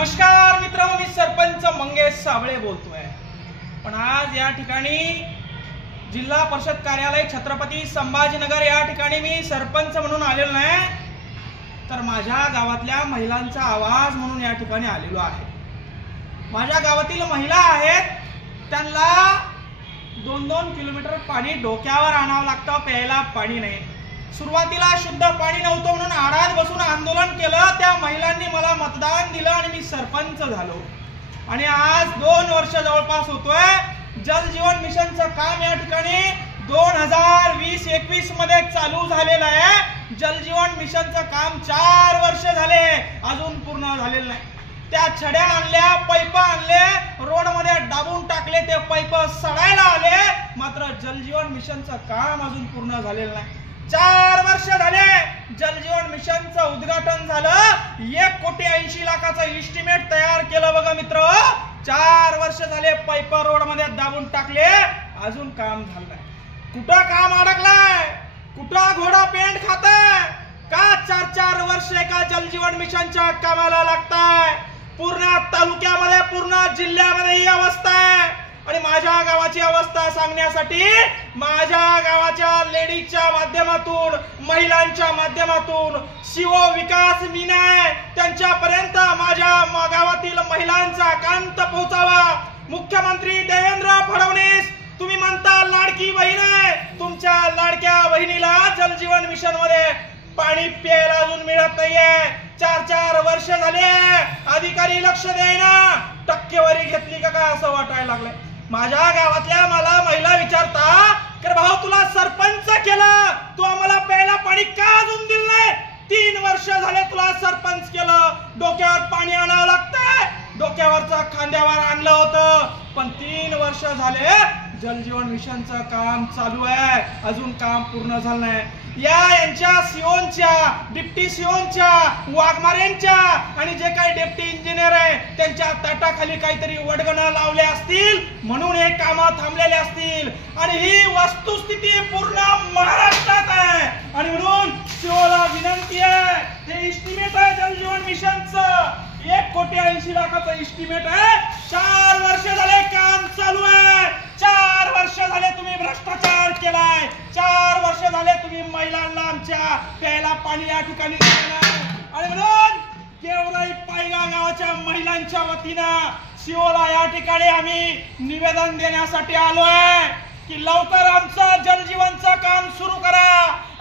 नमस्कार मित्रांनो, मी सरपंच मंगेश साबळे बोलतोय। पण आज या ठिकाणी जिल्हा परिषद कार्यालय छत्रपती संभाजीनगर या ठिकाणी मी सरपंच म्हणून आलेलो नाही, तर माझ्या गावातल्या महिलांचा आवाज म्हणून या ठिकाणी आलेलो आहे। माझ्या गावातील महिला आहेत, त्यांना 2-2 किलोमीटर पाणी डोक्यावर आणावं लागतं, प्यायला पाणी नाही। सुरुवातीला शुद्ध पाणी नव्हतं म्हणून आडात बसून आंदोलन केलं, त्या महिलांनी मला मतदान दिलं आणि मी सरपंच झालो। आणि आज 2 वर्ष जवळपास होतोय। जल जीवन मिशनचं काम या ठिकाणी 2020-21 मध्ये चालू झालेलं आहे। जल जीवन मिशनचं काम 4 वर्ष झाले, अजून पूर्ण झालेलं नाही। त्या छड्या आणल्या, पाईप आणले, रोड मध्ये दाबून टाकले, ते पाईप सडायला आले, मात्र जल जीवन मिशनचं काम अजून पूर्ण झालेलं नाही। 4 वर्ष झाले जल जीवन मिशनचं उद्घाटन झालं, 1,80,00,000चं एस्टिमेट तयार केलं बघा मित्र। 4 वर्ष झाले पाईप रोड मध्ये दाबून टाकले, अजून काम झालं नाही। कुठं काम अडकलाय, कुठं घोडा पेंट खाताय का? 4-4 वर्ष एका जल जीवन मिशनच्या कामाला लागताय। पूर्ण तालुक्यामध्ये, पूर्ण जिल्ह्यामध्ये ही अवस्था आहे। आणि माझ्या गावाची अवस्था सांगण्यासाठी माझ्या गावाच्या लेडीजच्या माध्यमातून, महिलांच्या माध्यमातून सीओ विकास मीना त्यांच्यापर्यंत माझ्या गावातील महिलांचा कांत पोहोचावा। मुख्यमंत्री देवेंद्र फडणवीस, तुम्ही म्हणता लाडकी बहीण आहे, तुमच्या लाडक्या बहिणीला जल जीवन मिशन मध्ये पाणी प्यायला अजून मिळत नाहीये। 4-4 वर्ष झाले अधिकारी लक्ष देईना, टक्केवारी घेतली का काय असं वाटायला लागलंय। माझ्या गावातल्या मला महिला विचारता, तर भाऊ तुला सरपंच केलं, तू आम्हाला प्यायला पाणी का अजून दिलं नाही? 3 वर्ष झाले तुला सरपंच केलं, डोक्यावर पाणी आणावं लागतंय, डोक्यावरचं खांद्यावर आणलं होतं, पण 3 वर्ष झाले जल जीवन मिशनचं काम चालू आहे, अजून काम पूर्ण झालं नाही। यांच्या सीओंच्या, डिप्टी सीओंच्या, वाघमारेंच्या आणि जे काही डेप्टी इंजिनियर आहे त्यांच्या ताटाखाली काहीतरी वडगणं लावले असतील, म्हणून हे काम थांबलेले असतील। आणि ही वस्तुस्थिती पूर्ण महाराष्ट्रात आहे। आणि म्हणून सीओला विनंती आहे, हे एस्टिमेट आहे जल जीवन मिशनचं, 1,80,00,000चं एस्टिमेट आहे। 4 वर्ष झाले काम चालू आहे, 4 वर्ष झाले तुम्ही भ्रष्टाचार केलाय, 4 वर्ष झाले तुम्ही महिलांना आमच्या प्यायला पाणी या ठिकाणी दिलं। आणि म्हणून केवढाही पायगा गावाच्या महिलांच्या वतीनं सीओला या ठिकाणी आम्ही निवेदन देण्यासाठी आलोय की लवकर आमचं जल जीवनचं काम सुरू करा,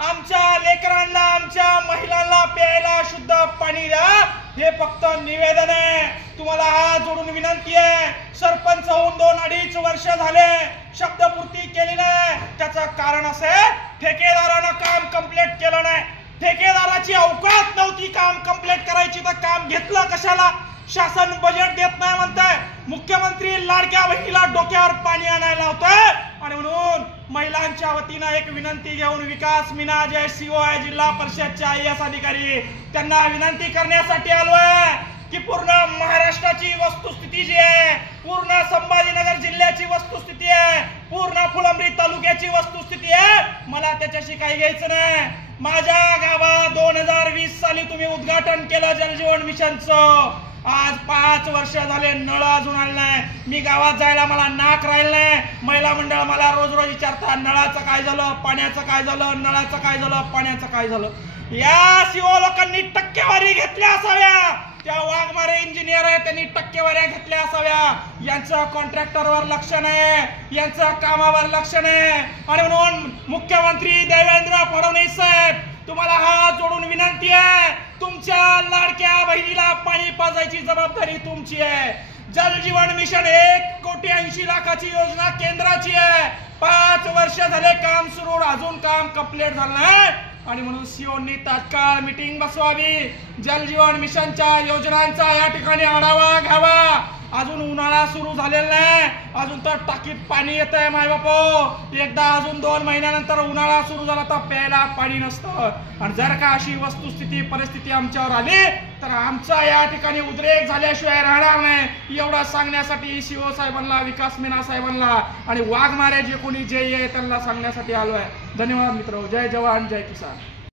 आमच्या लेकरांना, आमच्या महिलांना प्यायला शुद्ध पाणी द्या। हे फक्त निवेदन आहे, तुम्हाला हात जोडून विनंती आहे। सरपंच होऊन 2-2.5 वर्ष झाले, शब्दपूर्ती केली नाही। त्याचं कारण असे, ठेकेदारानं काम कंप्लीट केलं नाही, ठेकेदाराची अवकात नव्हती काम कंप्लीट करायची, तर काम घेतलं कशाला? शासन बजेट देत नाही म्हणताय, मुख्यमंत्री लाडक्या बहिणीला डोक्यावर पाणी आणायला लावतोय। आणि म्हणून महिलांच्या वतीनं एक विनंती घेऊन विकास मीना जे सीओ आहे जिल्हा परिषदच्या IAS अधिकारी, त्यांना विनंती करण्यासाठी आलोय की पूर्ण महाराष्ट्राची वस्तुस्थिती जी आहे, पूर्ण संभाजीनगर जिल्ह्याची वस्तुस्थिती आहे, पूर्ण फुलंब्री तालुक्याची वस्तुस्थिती आहे, मला त्याच्याशी काही घ्यायचं नाही। माझ्या गावात 2020 साली तुम्ही उद्घाटन केलं जल जीवन मिशनचं, आज 5 वर्ष झाले नळ अजून आले नाही। मी गावात जायला मला नाक राहिलं नाही। महिला मंडळ मला रोज विचारतात, नळाचं काय झालं, पाण्याचं काय झालं, नळाचं काय झालं, पाण्याचं काय झालं। या सीओ लोकांनी टक्केवारी घेतल्या असाव्या, त्या वाघमारे इंजिनियर आहे त्यांनी टक्केवाऱ्या घेतल्या असाव्या। यांचं कॉन्ट्रॅक्टरवर लक्ष नाही, यांचं कामावर लक्ष नाही। आणि म्हणून मुख्यमंत्री देवेंद्र फडणवीस साहेब, तुम्हाला हात जोडून विनंती आहे, तुमच्या लाडक्या बहिणीला पाणी पाजायची जबाबदारी तुमची आहे। जल जीवन मिशन 1,80,00,000ची योजना केंद्राची आहे। 5 वर्ष झाले काम सुरू, अजून काम कंप्लीट झालं नाही। आणि म्हणून सीओनी तात्काळ मीटिंग बसवावी, जल जीवन मिशनच्या योजनांचा या ठिकाणी आढावा घ्यावा। अजून उन्हाळा सुरू झालेला नाही, अजून तर टाकीत पाणी येत आहे माय बापो। एकदा अजून 2 महिन्यानंतर उन्हाळा सुरू झाला तर प्यायला पाणी नसतं। आणि जर का अशी वस्तुस्थिती परिस्थिती आमच्यावर आली तर आमचा या ठिकाणी उद्रेक झाल्याशिवाय राहणार नाही, एवढं सांगण्यासाठी सीओ साहेबांना, विकास मीना साहेबांना आणि वाघमारे जे कोणी जे आहे त्यांना सांगण्यासाठी आलोय। धन्यवाद मित्र, जय जवान जय किसान।